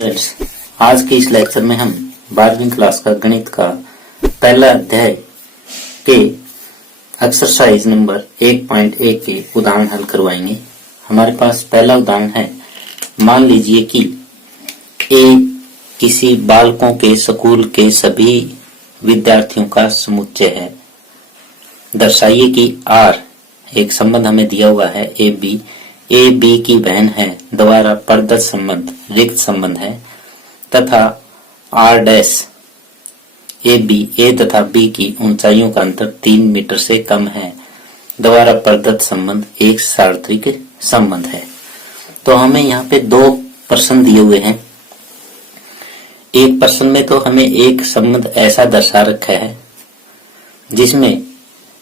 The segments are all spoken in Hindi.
फ्रेंड्स, आज के इस लेक्चर में हम 12वीं क्लास का गणित का पहला अध्याय के एक्सरसाइज नंबर 1.1 के उदाहरण हल करवाएंगे। हमारे पास पहला उदाहरण है। मान लीजिए कि ए किसी बालकों के स्कूल के सभी विद्यार्थियों का समुच्चय है। दर्शाइए कि आर एक संबंध हमें दिया हुआ है ए बी की बहन है द्वारा प्रदत्त संबंध रिक्त संबंध है तथा आर डैश ए तथा बी की ऊंचाइयों का अंतर 3 मीटर से कम है द्वारा प्रदत्त संबंध एक सार्वत्रिक संबंध है। तो हमें यहाँ पे दो प्रश्न दिए हुए हैं। एक प्रश्न में तो हमें एक संबंध ऐसा दर्शा रखा है जिसमें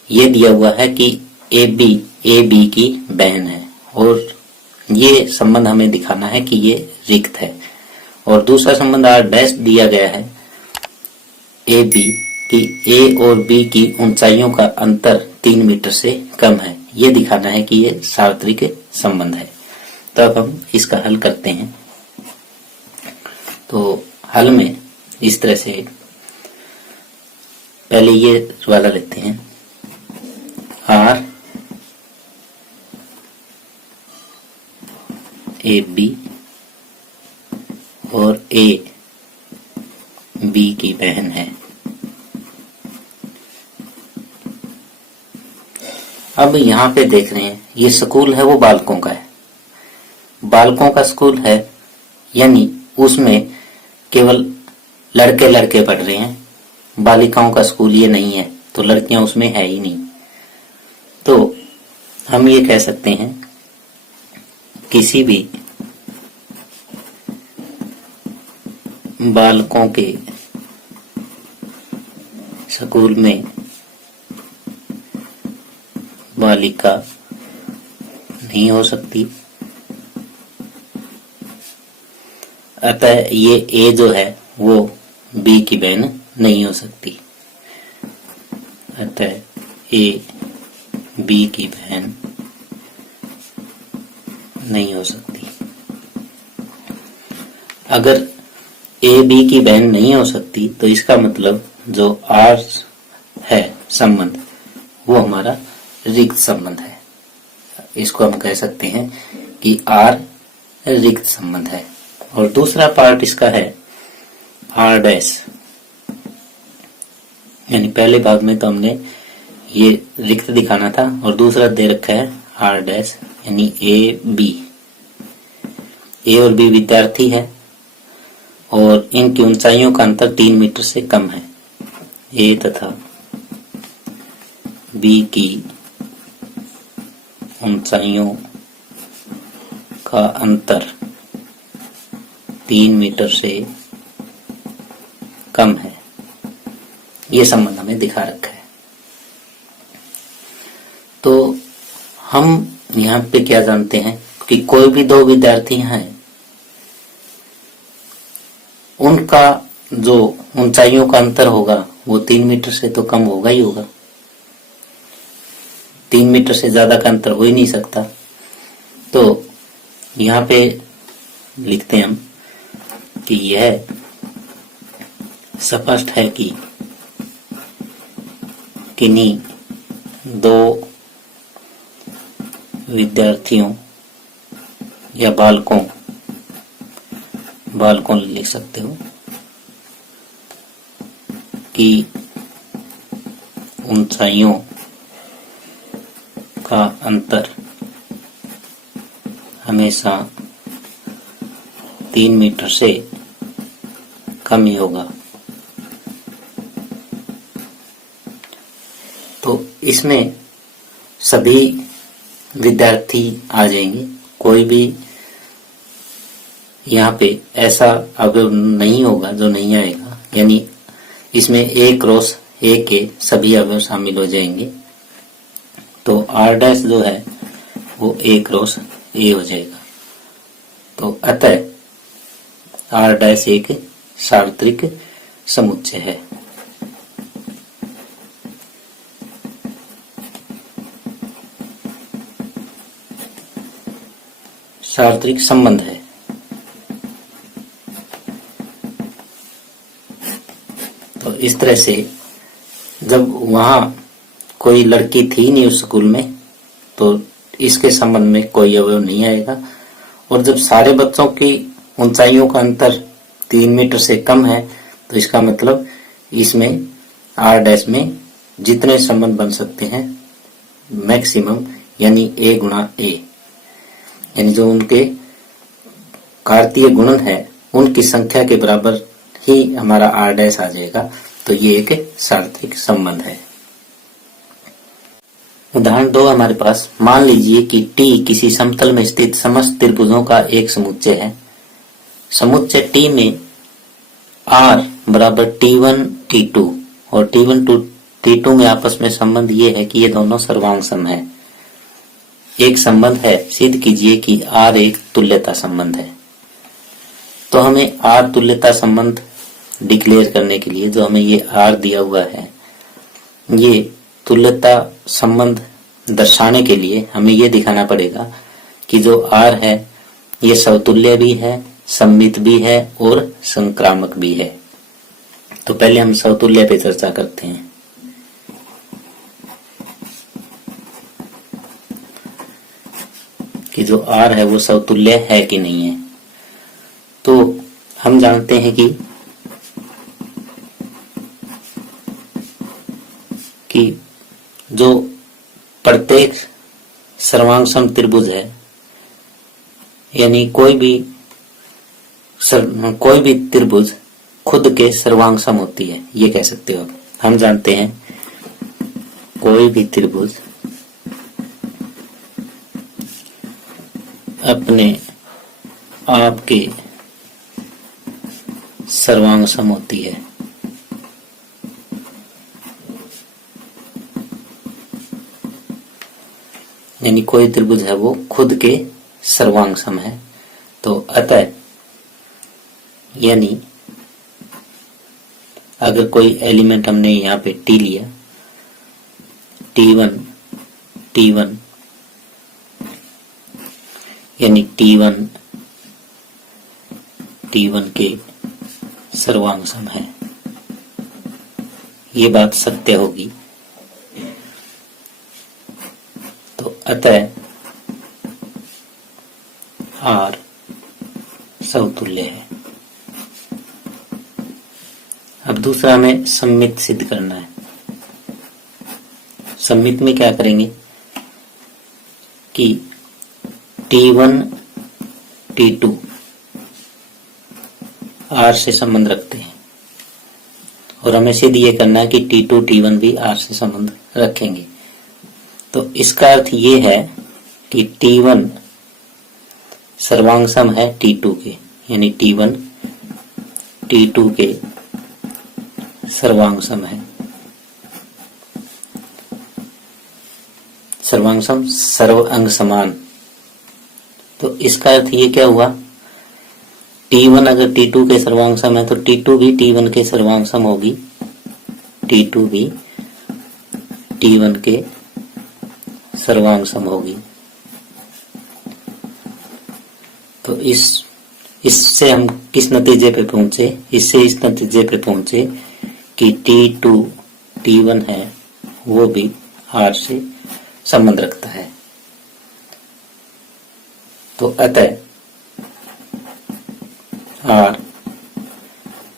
यह दिया हुआ है कि ए बी की बहन है और ये संबंध हमें दिखाना है कि ये रिक्त है। और दूसरा संबंध आर डैश दिया गया है ए बी की ए और बी की ऊंचाइयों का अंतर 3 मीटर से कम है। ये दिखाना है कि ये सार्वत्रिक संबंध है। तो अब हम इसका हल करते हैं। तो हल में इस तरह से पहले ये वाला लेते हैं। आर ए बी और ए बी की बहन है। अब यहाँ पे देख रहे हैं ये स्कूल है वो बालकों का है। बालकों का स्कूल है यानी उसमें केवल लड़के लड़के पढ़ रहे हैं। बालिकाओं का स्कूल ये नहीं है तो लड़कियां उसमें है ही नहीं। तो हम ये कह सकते हैं किसी भी बालकों के स्कूल में बालिका नहीं हो सकती। अतः ये ए जो है वो बी की बहन नहीं हो सकती। अतः ए बी की बहन नहीं हो सकती। अगर ए बी की बहन नहीं हो सकती तो इसका मतलब जो आर है संबंध वो हमारा रिक्त संबंध है। इसको हम कह सकते हैं कि आर रिक्त संबंध है। और दूसरा पार्ट इसका है आर डैश, यानी पहले भाग में तो हमने ये रिक्त दिखाना था और दूसरा दे रखा है आर डैश यानी ए और बी विद्यार्थी है और इनकी ऊंचाइयों का अंतर 3 मीटर से कम है। ए तथा बी की ऊंचाइयों का अंतर 3 मीटर से कम है। ये संबंध हमें दिखा रखा है। तो हम यहाँ पे क्या जानते हैं कि कोई भी दो विद्यार्थी हैं उनका जो ऊंचाइयों का अंतर होगा वो 3 मीटर से तो कम होगा ही होगा। 3 मीटर से ज्यादा का अंतर हो ही नहीं सकता। तो यहाँ पे लिखते हैं हम कि यह स्पष्ट है कि किन्हीं दो विद्यार्थियों या बालकों लिख सकते हो कि ऊंचाइयों का अंतर हमेशा 3 मीटर से कम ही होगा। तो इसमें सभी विद्यार्थी आ जाएंगे। कोई भी यहाँ पे ऐसा अवयव नहीं होगा जो नहीं आएगा, यानी इसमें ए क्रॉस ए के सभी अवयव शामिल हो जाएंगे। तो आर डैश जो है वो ए क्रॉस ए हो जाएगा। तो अतः आर डैश एक सार्वत्रिक समुच्चय है। सार्वत्रिक संबंध है। तो इस तरह से जब वहां कोई लड़की थी नहीं उस स्कूल में, तो इसके संबंध में कोई अवयव नहीं आएगा। और जब सारे बच्चों की ऊंचाइयों का अंतर 3 मीटर से कम है, तो इसका मतलब इसमें आर डैश में जितने संबंध बन सकते हैं मैक्सिमम, यानी a गुणा a, यानी जो उनके कार्तीय गुणन है उनकी संख्या के बराबर ही हमारा आर डैश आ जाएगा। तो ये एक सार्वत्रिक संबंध है। उदाहरण 2 हमारे पास, मान लीजिए कि T किसी समतल में स्थित समस्त त्रिभुजों का एक समुच्चय है। समुच्चय T में R बराबर T1 T2 और T1 T2 में आपस में संबंध ये है कि ये दोनों सर्वांग सम है। एक संबंध है, सिद्ध कीजिए कि R एक तुल्यता संबंध है। तो हमें R तुल्यता संबंध डिक्लेयर करने के लिए जो हमें ये R दिया हुआ है, ये तुल्यता संबंध दर्शाने के लिए हमें ये दिखाना पड़ेगा कि जो R है ये समतुल्य भी है, सममित भी है और संक्रामक भी है। तो पहले हम समतुल्य पे चर्चा करते हैं। कि जो R है वो समतुल्य है कि नहीं है। तो हम जानते हैं कि जो प्रत्येक सर्वांग सम त्रिभुज है, यानी कोई भी त्रिभुज खुद के सर्वांग सम होती है, ये कह सकते हो। हम जानते हैं कोई भी त्रिभुज अपने आप के सर्वांग सम होती है। यानी कोई त्रिभुज है वो खुद के सर्वांग सम है। तो अतः यानी अगर कोई एलिमेंट हमने यहाँ पे T लिया, T1 यानी T1 के सर्वांग सम है, ये बात सत्य होगी। तो अतः R समतुल्य है। अब दूसरा हमें सममित सिद्ध करना है। सममित में क्या करेंगे कि T1 T2 R से संबंध रखते हैं और हमें सिद्ध ये करना है कि T2 T1 भी R से संबंध रखेंगे। तो इसका अर्थ ये है कि T1 सर्वांग सम है T2 के, यानी T1 T2 के सर्वांग सम है। सर्वांग सम सर्व अंग समान। तो इसका अर्थ ये क्या हुआ, T1 अगर T2 के सर्वांग सम है तो T2 भी T1 के सर्वांग सम होगी, T2 भी T1 के सर्वांग सम होगी। तो इससे हम किस नतीजे पे पहुंचे, इससे इस नतीजे पे पहुंचे कि T2 T1 है वो भी R से संबंध रखता है। तो अतः R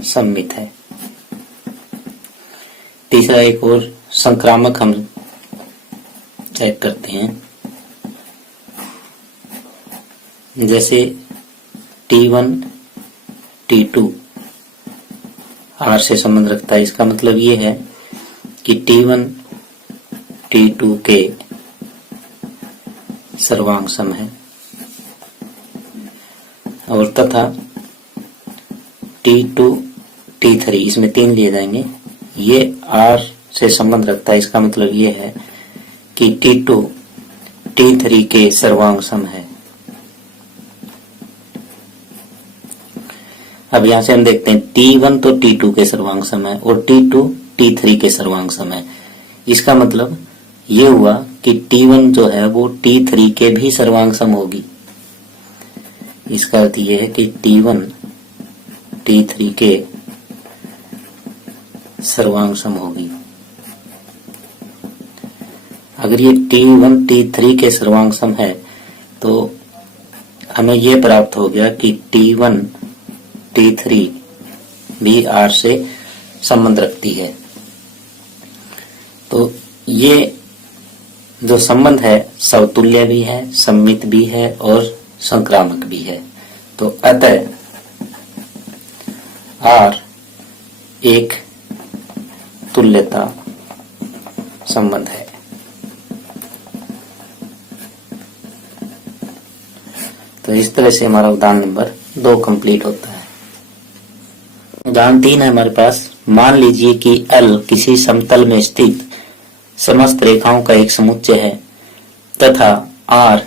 सममित है। तीसरा एक और संक्रामक हम चेक करते हैं। जैसे T1 T2 R से संबंध रखता है, इसका मतलब ये है कि T1 T2 के सर्वांग सम है और तथा T2 T3, इसमें 3 लिए जाएंगे, ये R से संबंध रखता है। इसका मतलब ये है कि T2 T3 के सर्वांग सम है। अब यहां से हम देखते हैं T1 तो T2 के सर्वांग सम है और T2 T3 के सर्वांग सम है। इसका मतलब ये हुआ कि T1 जो है वो T3 के भी सर्वांग सम होगी। इसका अर्थ ये है कि T1 T3 के सर्वांग सम होगी। अगर ये T1 T3 के सर्वांग सम है तो हमें ये प्राप्त हो गया कि T1 T3 भी R से संबंध रखती है। तो ये जो संबंध है समतुल्य भी है, सम्मित भी है और संक्रामक भी है। तो अतः R एक तुल्यता संबंध है। तो इस तरह से हमारा उदाहरण नंबर 2 कंप्लीट होता है। उदाहरण 3 है हमारे पास। मान लीजिए कि L किसी समतल में स्थित समस्त रेखाओं का एक समुच्चय है तथा R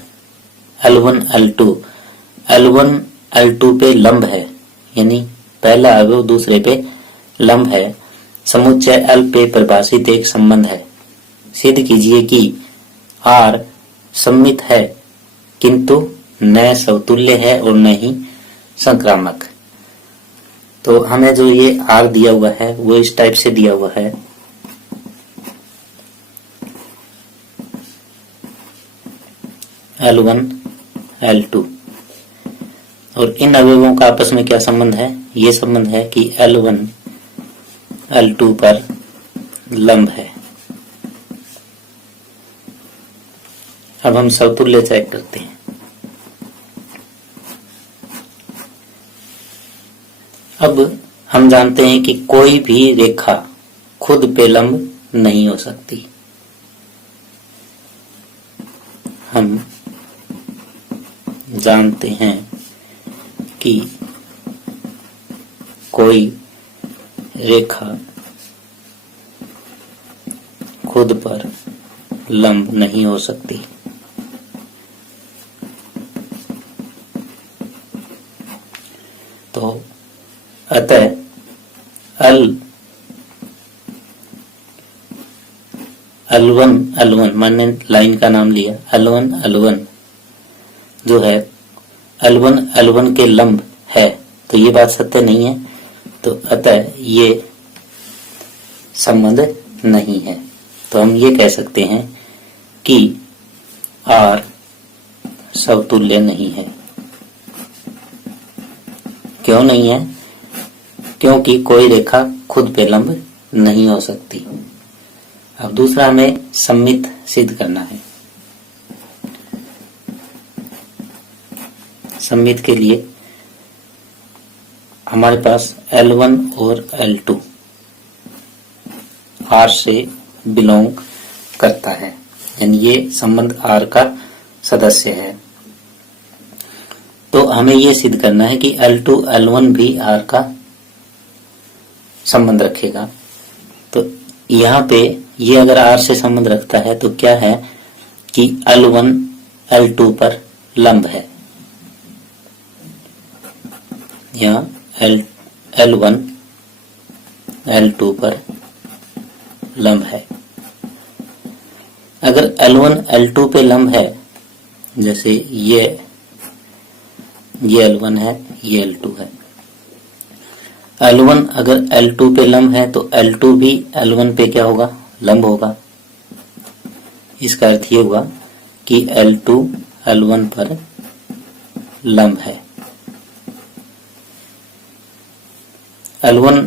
L1 L2 पे लंब है, यानी पहला अवयव दूसरे पे लंब है। समुच्चय L पे परिभाषित एक संबंध है। सिद्ध कीजिए कि R सम्मित है किंतु न समतुल्य है और न ही संक्रामक। तो हमें जो ये R दिया हुआ है वो इस टाइप से दिया हुआ है। L1 L2 और इन अवयवों का आपस में क्या संबंध है? ये संबंध है कि L1 L2 पर लंब है। अब हम समतुल्य चेक करते हैं। अब हम जानते हैं कि कोई भी रेखा खुद पे लंब नहीं हो सकती। हम जानते हैं कि कोई रेखा खुद पर लंब नहीं हो सकती। तो अतः L1 मैंने लाइन का नाम लिया। L1 जो है L1 के लंब है, तो ये बात सत्य नहीं है। तो अतः ये संबंध नहीं है। तो हम ये कह सकते हैं कि R समतुल्य नहीं है। क्यों नहीं है? क्योंकि कोई रेखा खुद पे लंब नहीं हो सकती। अब दूसरा हमें सम्मित सिद्ध करना है। सम्मित के लिए हमारे पास L1 और L2 R से बिलोंग करता है, यानी ये संबंध R का सदस्य है। तो हमें ये सिद्ध करना है कि L2 L1 भी R का संबंध रखेगा। तो यहाँ पे ये अगर R से संबंध रखता है तो क्या है कि L1 L2 पर लंब है। यहाँ L1 L2 पर लंब है। अगर L1 L2 पे लंब है, जैसे ये L1 है, ये L2 है। L1 अगर L2 पे लंब है तो L2 भी L1 पे क्या होगा? लंब होगा। इसका अर्थ ये हुआ कि L2 L1 पर लंब है। L1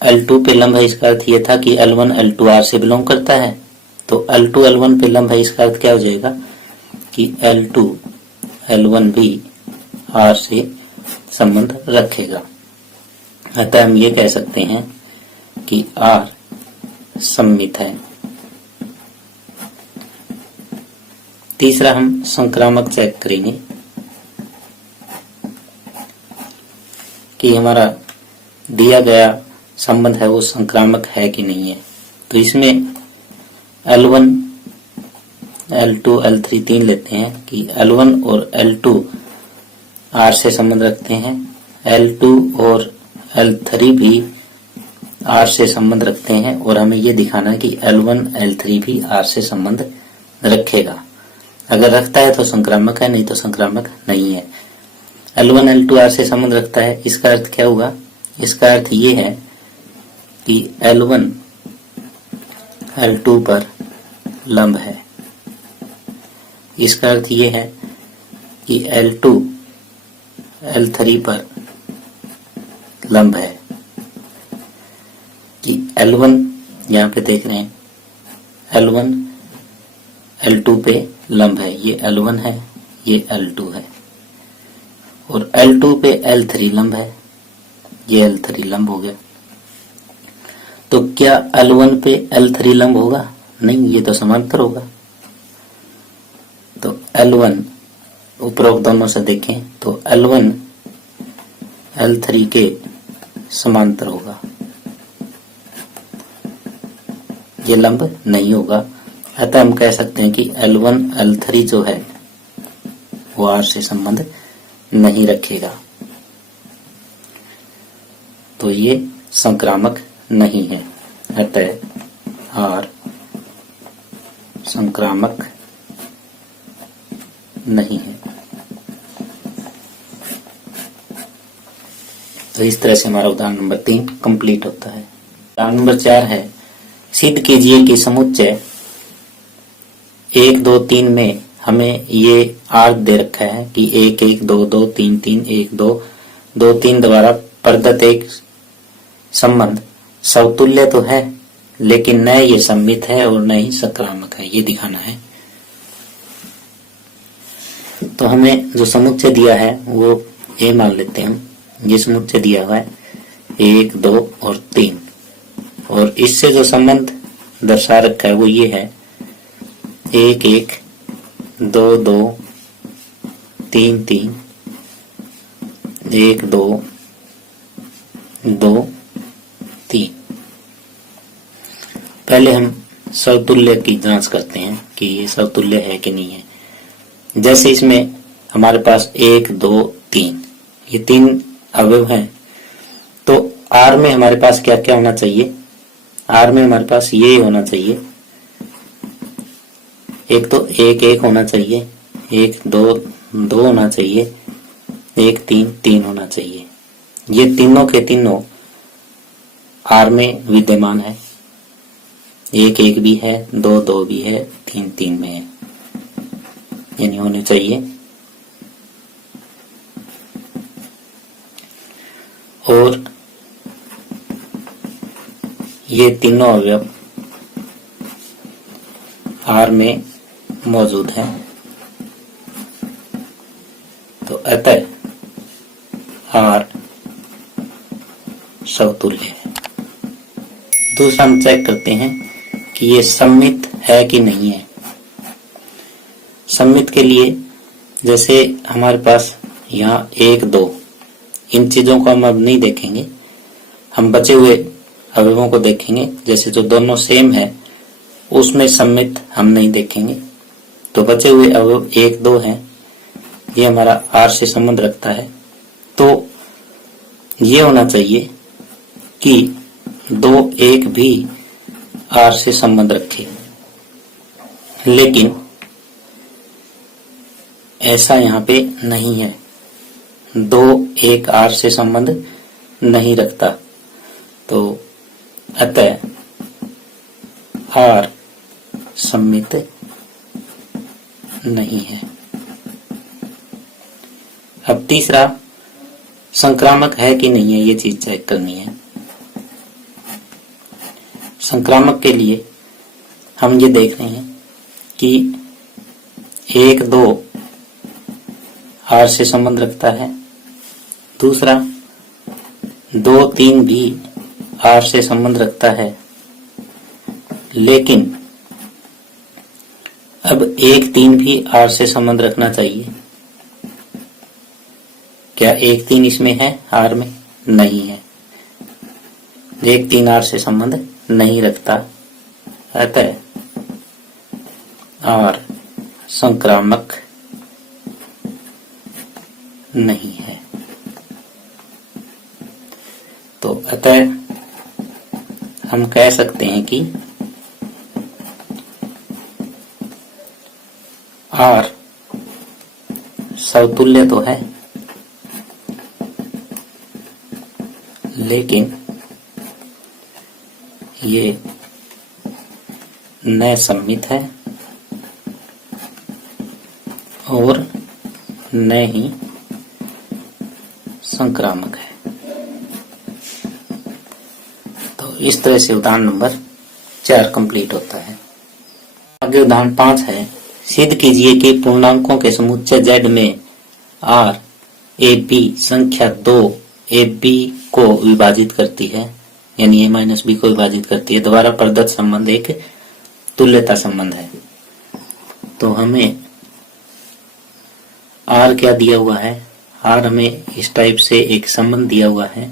L2 पे लंब है, इसका अर्थ ये था कि L1 L2 R से बिलोंग करता है। तो L2 L1 पे लंब है, इसका अर्थ क्या हो जाएगा कि L2 L1 भी R से संबंध रखेगा। अतः हम ये कह सकते हैं कि R सम्मित है। तीसरा हम संक्रामक चेक करेंगे कि हमारा दिया गया संबंध है वो संक्रामक है कि नहीं है। तो इसमें L1 L2 L3 तीन लेते हैं कि L1 और L2 R से संबंध रखते हैं, L2 और L3 भी R से संबंध रखते हैं, और हमें ये दिखाना है कि L1 L3 भी R से संबंध रखेगा। अगर रखता है तो संक्रामक है, नहीं तो संक्रामक नहीं है। L1 L2 R से संबंध रखता है, इसका अर्थ क्या हुआ? इसका अर्थ ये है कि L1 L2 पर लंब है। इसका अर्थ ये है कि L2 L3 पर लंब है, कि L1 यहाँ पे देख रहे हैं L1 L2 पे लंब है, ये L1 है, ये L2 है, और L2 पे L3 लंब है, ये L3 लंब हो गया। तो क्या L1 पे L3 लंब होगा? नहीं, ये तो समांतर होगा। तो L1 उपरोक्त दोनों से देखें तो L1 L3 के समांतर होगा, ये लंब नहीं होगा। अतः हम कह सकते हैं कि L1 L3 जो है वो R से संबंध नहीं रखेगा, तो ये संक्रामक नहीं है। अतः R संक्रामक नहीं है। तो इस तरह से हमारा उदाहरण नंबर 3 कंप्लीट होता है। उदाहरण नंबर 4 है, सिद्ध कीजिए कि समुच्चय 1 2 3 में हमें ये आर्क दे रखा है कि 1 1 2 2 3 3 1 2 2 3 द्वारा प्रदत्त एक संबंध समतुल्य तो है, लेकिन न ये सममित है और न ही संक्रामक है, ये दिखाना है। तो हमें जो समुच्चय दिया है वो ए मान लेते हैं हम। ये समुच्चय दिया हुआ है 1 2 और 3, और इससे जो संबंध दर्शा रखा है वो ये है 1 1 2 2 3 3 1 2 2 3। पहले हम समतुल्य की जांच करते हैं कि ये समतुल्य है कि नहीं है। जैसे इसमें हमारे पास 1 2 3 ये 3 अवयव हैं, तो R में हमारे पास क्या क्या होना चाहिए? R में हमारे पास ये होना चाहिए, एक तो 1 1 होना चाहिए, 1 2 2 होना चाहिए, 1 3 3 होना चाहिए। ये तीनों के तीनों R में विद्यमान है, 1 1 भी है, 2 2 भी है, 3 3 में है, यानी होने चाहिए। और ये तीनों अवयव R में मौजूद हैं, तो अतः R समतुल्य है। दूसरा हम चेक करते हैं कि ये सममित है कि नहीं है। सममित के लिए जैसे हमारे पास यहाँ 1 2 इन चीजों को हम अब नहीं देखेंगे, हम बचे हुए अवयवों को देखेंगे। जैसे जो दोनों सेम है उसमें सममित हम नहीं देखेंगे, तो बचे हुए अवयव 1 2 हैं, ये हमारा R से संबंध रखता है। तो ये होना चाहिए कि 2 1 भी R से संबंध रखे, लेकिन ऐसा यहाँ पे नहीं है। 2 1 R से संबंध नहीं रखता, तो अतः R सममित नहीं है। अब तीसरा, संक्रामक है कि नहीं है, ये चीज चेक करनी है। संक्रामक के लिए हम ये देख रहे हैं कि 1 2 R से संबंध रखता है, दूसरा 2 3 भी R से संबंध रखता है, लेकिन अब 1 3 भी R से संबंध रखना चाहिए। क्या 1 3 इसमें है? R में नहीं है, 1 3 R से संबंध नहीं रखता, अतः R संक्रामक नहीं है। तो अतः हम कह सकते हैं कि R समतुल्य तो है, लेकिन ये न सममित है और न ही संक्रामक है। तो इस तरह से उदाहरण नंबर 4 कंप्लीट होता है। आगे उदाहरण 5 है, सिद्ध कीजिए कि पूर्णांकों के समुच्चय Z में आर ए बी संख्या 2 ए बी को विभाजित करती है, यानी ए माइनस बी को विभाजित करती है। द्वारा प्रदत्त संबंध एक तुल्यता संबंध है। तो हमें आर क्या दिया हुआ है, आर हमें इस टाइप से एक संबंध दिया हुआ है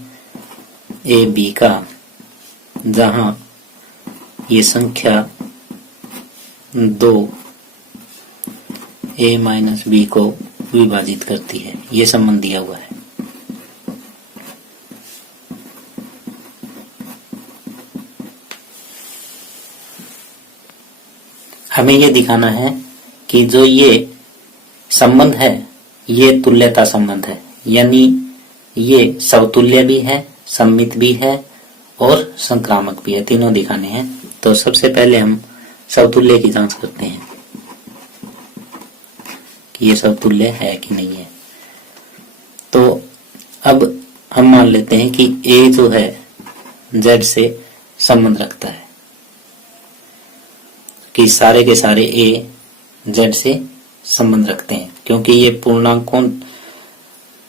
ए बी का, जहां ये संख्या 2 ए माइनस बी को विभाजित करती है, ये संबंध दिया हुआ है। हमें ये दिखाना है कि जो ये संबंध है ये तुल्यता संबंध है, यानी ये समतुल्य भी है, सममित भी है और संक्रामक भी है, तीनों दिखाने हैं। तो सबसे पहले हम समतुल्य की जांच करते हैं कि ये समतुल्य है कि नहीं है। तो अब हम मान लेते हैं कि ए जो है Z से संबंध रखता है, कि सारे के सारे ए Z से संबंध रखते हैं, क्योंकि ये पूर्णांकों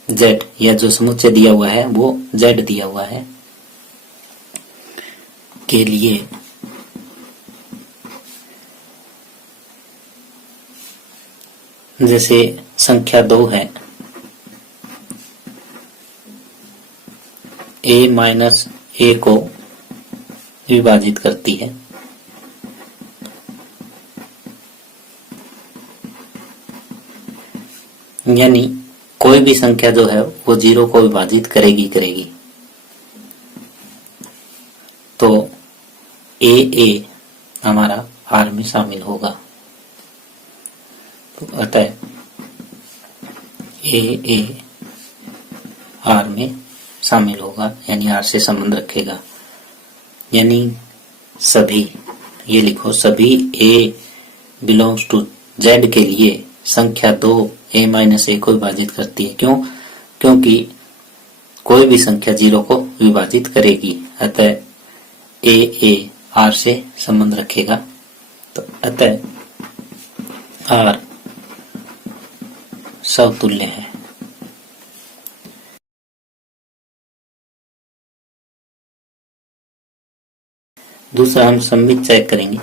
Z या जो समुच्चय दिया हुआ है वो Z दिया हुआ है के लिए जैसे संख्या 2 है, a माइनस ए को विभाजित करती है, यानी कोई भी संख्या जो है वो 0 को विभाजित करेगी। तो ए हमारा आर में शामिल होगा। तो अतः ए आर में शामिल होगा, यानी आर से संबंध रखेगा। यानी सभी, ये लिखो, सभी ए बिलोंग्स टू Z के लिए संख्या 2 ए माइनस ए को विभाजित करती है। क्यों? क्योंकि कोई भी संख्या 0 को विभाजित करेगी, अतः ए आर से संबंध रखेगा। तो अतः आर समतुल्य है। दूसरा हम सममित चेक करेंगे।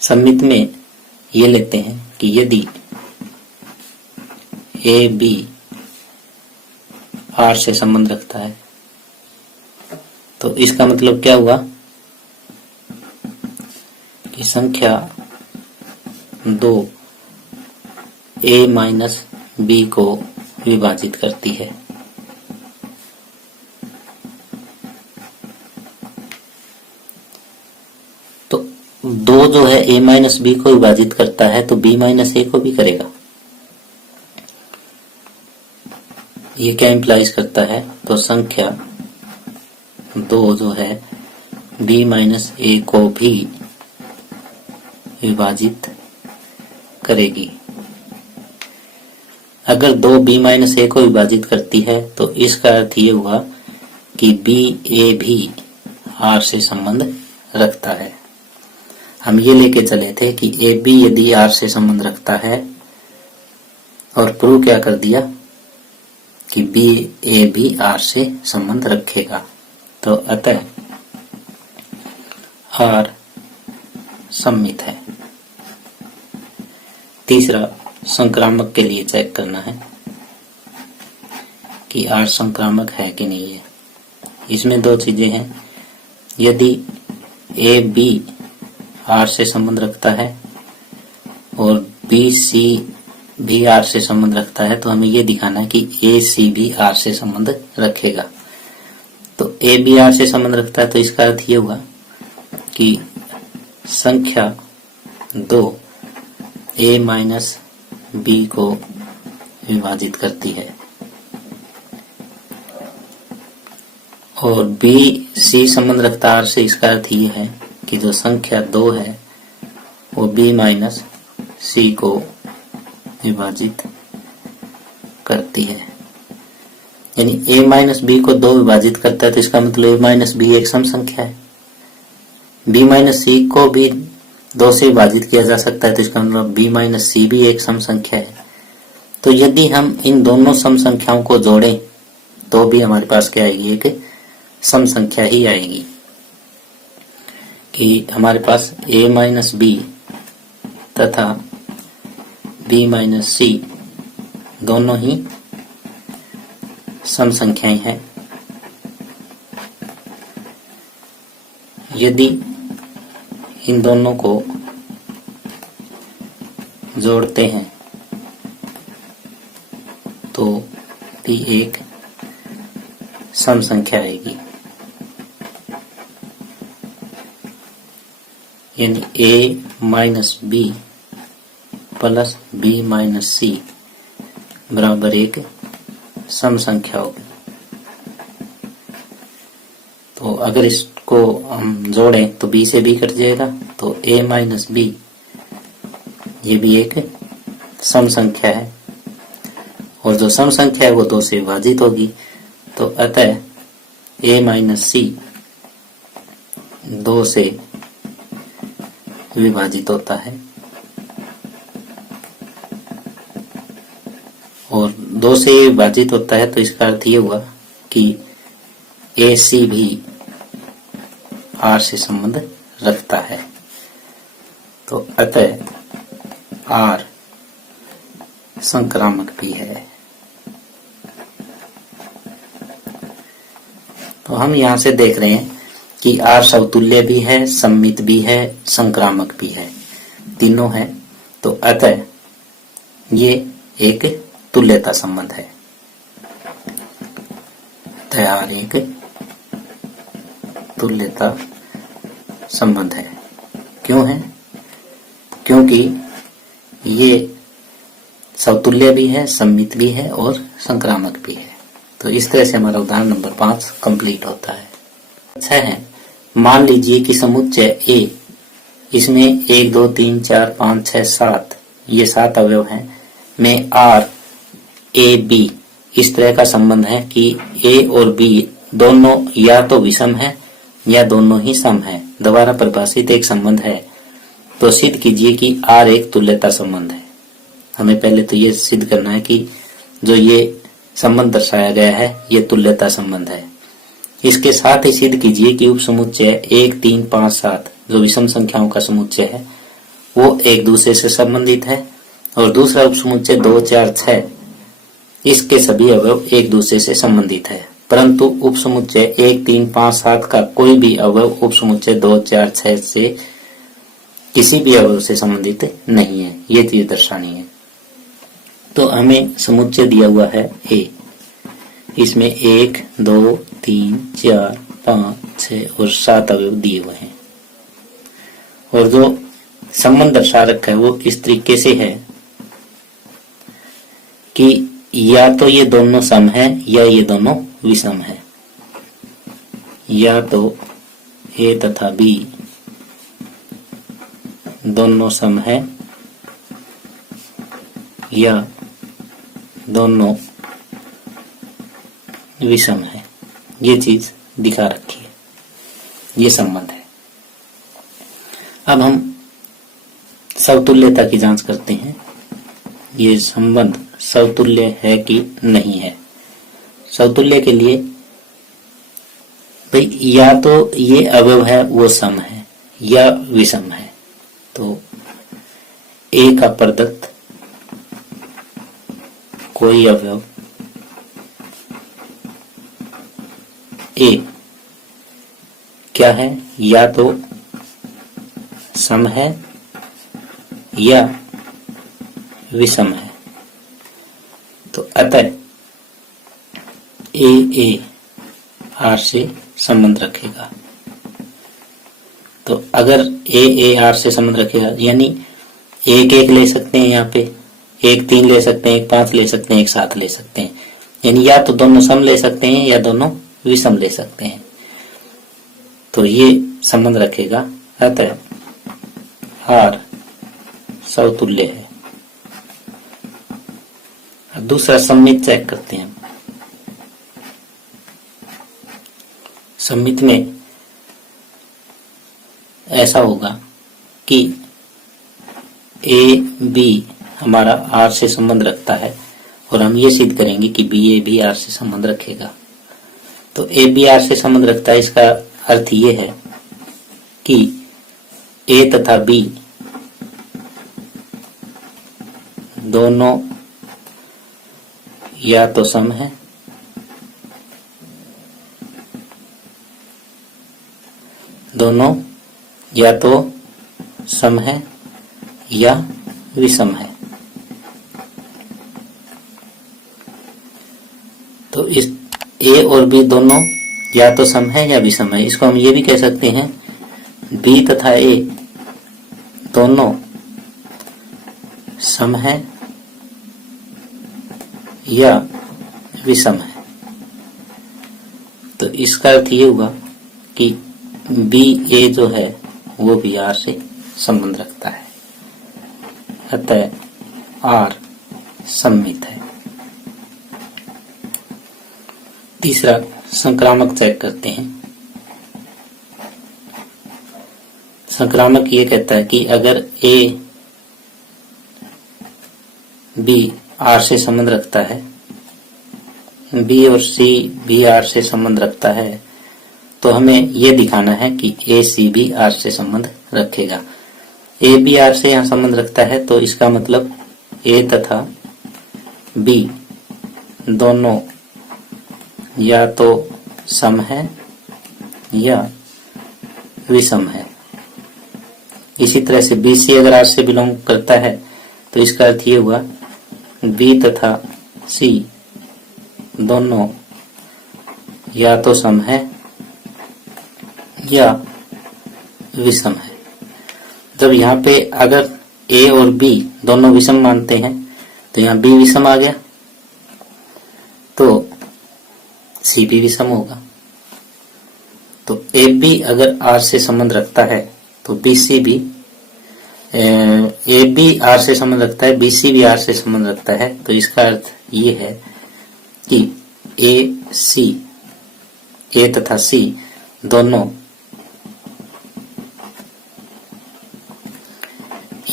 सममित में ये लेते हैं कि यदि ए बी आर से संबंध रखता है, तो इसका मतलब क्या हुआ कि संख्या 2 ए माइनस बी को विभाजित करती है। तो 2 जो है ए माइनस बी को विभाजित करता है, तो बी माइनस ए को भी करेगा। ये क्या इंप्लाइज करता है? तो संख्या 2 जो है बी माइनस ए को भी विभाजित करेगी। अगर 2 बी माइनस ए को विभाजित करती है तो इसका अर्थ ये हुआ कि बी ए भी आर से संबंध रखता है। हम ये लेके चले थे कि ए बी यदि आर से संबंध रखता है, और प्रूव क्या कर दिया कि बी ए भी आर से संबंध रखेगा। तो अतः आर सममित है। तीसरा, संक्रामक के लिए चेक करना है कि आर संक्रामक है कि नहीं है। इसमें 2 चीजें हैं। यदि ए बी आर से संबंध रखता है और बी सी भी आर से संबंध रखता है, तो हमें ये दिखाना है कि ए सी भी आर से संबंध रखेगा। तो ए बी आर से संबंध रखता है, तो इसका अर्थ ये हुआ कि संख्या 2 ए माइनस बी को विभाजित करती है, और बी सी संबंध रखता आर से, इसका अर्थ ये है कि जो संख्या 2 है वो बी माइनस सी को विभाजित करती है। यानी a माइनस बी को 2 विभाजित करता है, तो इसका मतलब a माइनस बी एक सम संख्या है। b माइनस सी को भी 2 से विभाजित किया जा सकता है, तो इसका मतलब b माइनस सी भी एक सम संख्या है। तो यदि हम इन दोनों सम संख्याओं को जोड़ें तो भी हमारे पास क्या आएगी, एक सम संख्या ही आएगी। कि हमारे पास a माइनस बी तथा b माइनस सी दोनों ही सम संख्याएं हैं। यदि इन दोनों को जोड़ते हैं तो भी एक सम संख्या आएगी। यानी a minus B plus B minus C बराबर एक सम संख्या होगी। तो अगर इसको हम जोड़ें तो b से b कट जाएगा, तो a माइनस बी ये भी एक सम संख्या है, और जो सम संख्या है वो 2 से विभाजित होगी। तो अतः a माइनस सी 2 से विभाजित होता है, और 2 से विभाजित होता है, तो इसका अर्थ ये हुआ कि ए सी भी आर से संबंध रखता है। तो अतः आर संक्रामक भी है। तो हम यहाँ से देख रहे हैं कि आर समतुल्य भी है, सममित भी है, संक्रामक भी है, तीनों है। तो अतः ये एक तुल्यता संबंध है। आर एक तुल्यता संबंध है। क्यों है? क्योंकि ये समतुल्य भी है, सममित भी है और संक्रामक भी है। तो इस तरह से हमारा उदाहरण नंबर 5 कंप्लीट होता है। अच्छा है, मान लीजिए कि समुच्चय A, इसमें 1 2 3 4 5 6 7 ये 7 अवयव हैं, में R A B इस तरह का संबंध है कि A और B दोनों या तो विषम है या दोनों ही सम है। दोबारा परिभाषित एक संबंध है, तो सिद्ध कीजिए कि R एक तुल्यता संबंध है। हमें पहले तो ये सिद्ध करना है कि जो ये संबंध दर्शाया गया है ये तुल्यता संबंध है। इसके साथ ही सिद्ध कीजिए कि उप समुच्चय 1 3 5 7 जो विषम संख्याओं का समुच्चय है वो एक दूसरे से संबंधित है, और दूसरा उप समुच्चय 2 4 6 इसके सभी अवयव एक दूसरे से संबंधित है, परंतु उप समुच्चय 1 3 5 7 का कोई भी अवयव उप समुच्चय 2 4 6 से किसी भी अवयव से संबंधित नहीं है। ये चीज दर्शानी है। तो हमें समुच्चय दिया हुआ है A, इसमें 1 2 3 4 5 6 और 7 अवयव दिए हुए हैं, और जो संबंध दर्शा रखा है वो इस तरीके से है कि या तो ये दोनों सम है या ये दोनों विषम है, या तो A तथा B दोनों सम है या दोनों विषम है। ये चीज दिखा रखी है, ये संबंध है। अब हम समतुल्यता की जांच करते हैं। ये संबंध समतुल्य है कि नहीं है। समतुल्य के लिए भाई या तो ये अवयव है वो सम है या विषम है। तो A का प्रदत्त कोई अवयव A क्या है, या तो सम है या विषम है। तो अतः A R से संबंध रखेगा। तो अगर A R से संबंध रखेगा यानी 1 1 ले सकते हैं, यहाँ पे 1 3 ले सकते हैं, 1 5 ले सकते हैं, 1 7 ले सकते हैं। यानी या तो दोनों सम ले सकते हैं या दोनों विषम ले सकते हैं। तो ये संबंध रखेगा, अतः R समतुल्य है। दूसरा सममित चेक करते हैं। सममित में ऐसा होगा कि ए बी हमारा R से संबंध रखता है और हम ये सिद्ध करेंगे कि बी ए भी R से संबंध रखेगा। तो ए बी R से संबंध रखता है, इसका अर्थ ये है कि ए तथा बी दोनों या तो सम है या विषम है। तो इस ए और बी दोनों या तो सम है या विषम है। इसको हम ये भी कह सकते हैं बी तथा ए दोनों सम है या विषम है। तो इसका अर्थ ये हुआ कि बी ए जो है वो भी R से संबंध रखता है, अतः R सममित है। तीसरा संक्रामक चेक करते हैं। संक्रामक ये कहता है कि अगर ए बी R से संबंध रखता है, बी और सी भी R से संबंध रखता है, तो हमें यह दिखाना है कि ए सी भी R से संबंध रखेगा। ए बी R से यहाँ संबंध रखता है, तो इसका मतलब ए तथा बी दोनों या तो सम है या विषम है। इसी तरह से बी सी अगर R से बिलोंग करता है, तो इसका अर्थ ये हुआ बी तथा सी दोनों या तो सम है या विषम है। जब यहाँ पे अगर ए और बी दोनों विषम मानते हैं, तो यहाँ बी विषम आ गया, तो सी भी विषम होगा। तो ए बी अगर R से संबंध रखता है, तो बी सी भी ए बी R से संबंध रखता है, बी सी भी R से संबंध रखता है। तो इसका अर्थ ये है कि ए तथा सी दोनों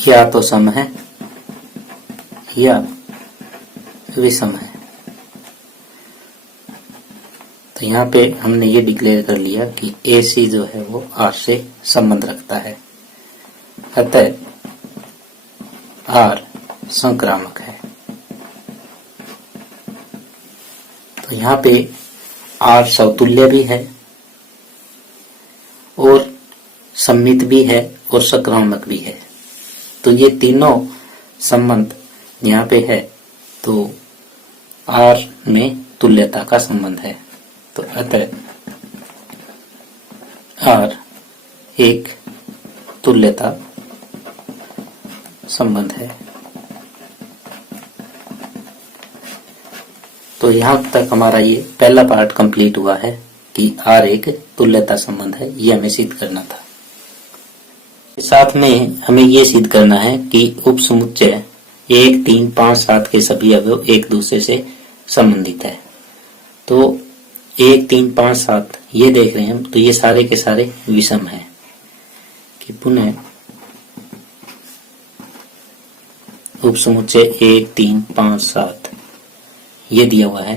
या तो सम है या विषम है। तो यहाँ पे हमने ये डिक्लेयर कर लिया कि ए सी जो है वो R से संबंध रखता है, अतः R संक्रामक है। तो यहाँ पे R समतुल्य भी है और सममित भी है और संक्रामक भी है। तो ये तीनों संबंध यहाँ पे है, तो R में तुल्यता का संबंध है। तो अतः R एक तुल्यता संबंध है। तो यहाँ तक हमारा ये पहला पार्ट कंप्लीट हुआ है कि R एक तुल्यता संबंध है, ये हमें सिद्ध करना था। साथ में हमें ये सिद्ध करना है कि उपसमुच्चय 1, 3, 5, 7 के सभी अवयव एक दूसरे से संबंधित है। तो 1, 3, 5, 7 ये देख रहे हैं हम, तो ये सारे के सारे विषम हैं। कि पुनः उपसमुच्चय 1, 3, 5, 7 ये दिया हुआ है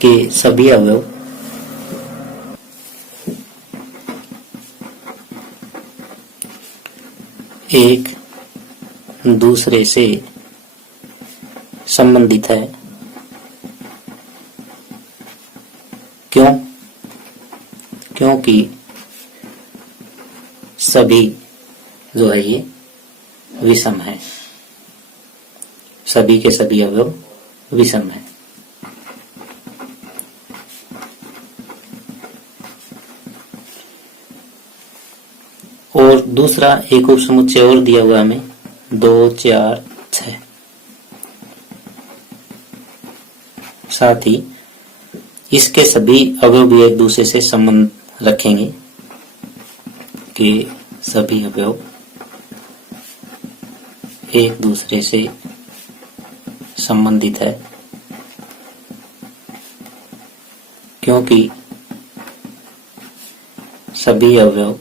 कि सभी अवयव एक दूसरे से संबंधित है। क्यों? क्योंकि सभी जो है ये विषम है, सभी के सभी अवयव विषम है। और दूसरा एक उपसमुच्चय और दिया हुआ हमें 2, 4, 6। साथ ही इसके सभी अवयव भी एक दूसरे से संबंध रखेंगे कि सभी अवयव एक दूसरे से संबंधित है, क्योंकि सभी अवयव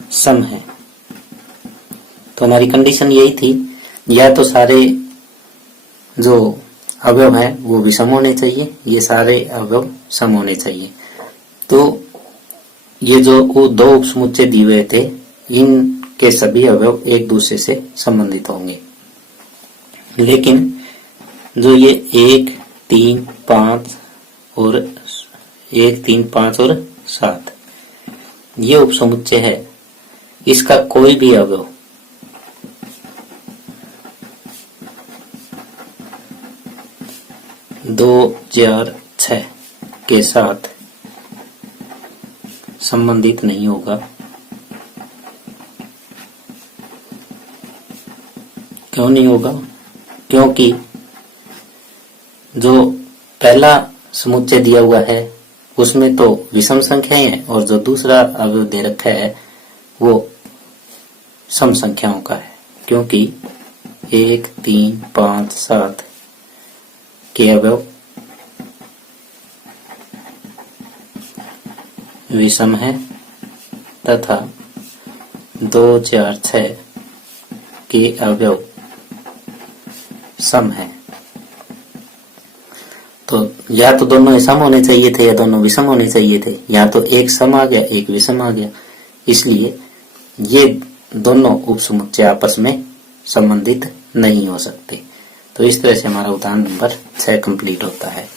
सम है। तो हमारी कंडीशन यही थी, या तो सारे जो अवयव हैं वो विषम होने चाहिए, ये सारे अवयव सम होने चाहिए। तो ये जो वो दो उपसमुच्चय दिए हुए थे, इनके सभी अवयव एक दूसरे से संबंधित होंगे। लेकिन जो ये 1, 3, 5 और 1, 3, 5 और 7 ये उपसमुच्चय है, इसका कोई भी अवयव दो, 4, 6 के साथ संबंधित नहीं होगा। क्यों नहीं होगा? क्योंकि जो पहला समुच्चय दिया हुआ है उसमें तो विषम संख्याएं हैं, और जो दूसरा अवयव दे रखा है वो सम संख्याओं का है, क्योंकि 1, 3, 5, 7 के अवयव विषम है तथा 2, 4, 6 के अवयव सम है। तो या तो दोनों सम होने चाहिए थे या दोनों विषम होने चाहिए थे, या तो एक सम आ गया एक विषम आ गया, इसलिए ये दोनों उपसमुच्चय आपस में संबंधित नहीं हो सकते। तो इस तरह से हमारा उदाहरण नंबर 6 कंप्लीट होता है।